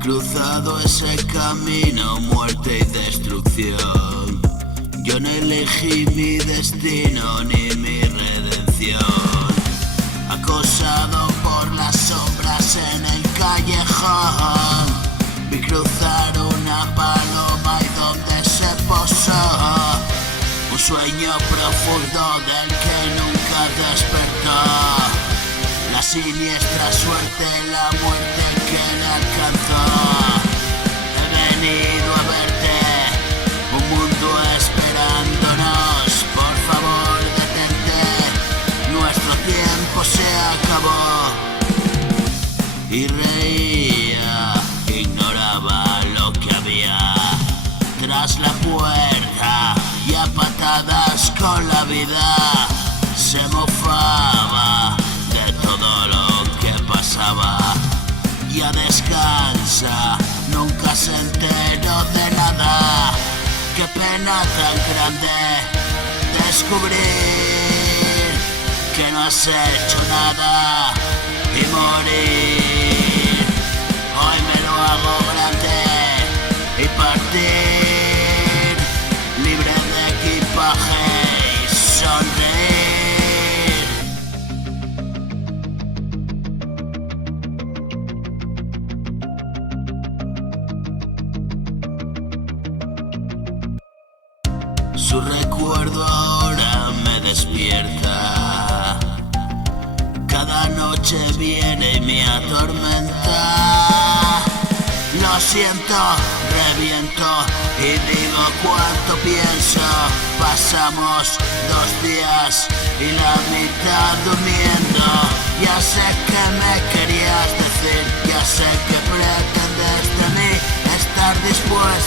cruzado ese camino, muerte y destrucción. Yo no elegí mi destino ni mi redención. Acosado por las sombras en el callejón, vi cruzar una paloma y donde se posó un sueño profundo del que nunca despertó. La siniestra suerte, la muerte que le alcanzó. He venido a verte, un mundo esperándonos. Por favor, detente, nuestro tiempo se acabó. Y reía, ignoraba lo que había tras la puerta y a patadas con la vida se mofaba de todo lo que pasaba. Ya descansa, nunca se enteró de nada. Qué pena tan grande descubrir que no has hecho nada y morir. Hoy me lo hago grande y partir libre de equipaje y sonreír. Su recuerdo ahora me despierta. Cada noche viene y me atormenta. Lo siento, reviento y digo cuánto pienso. Pasamos 2 días y la mitad durmiendo. Ya sé que me querías decir, ya sé que pretendes de mí estar dispuesto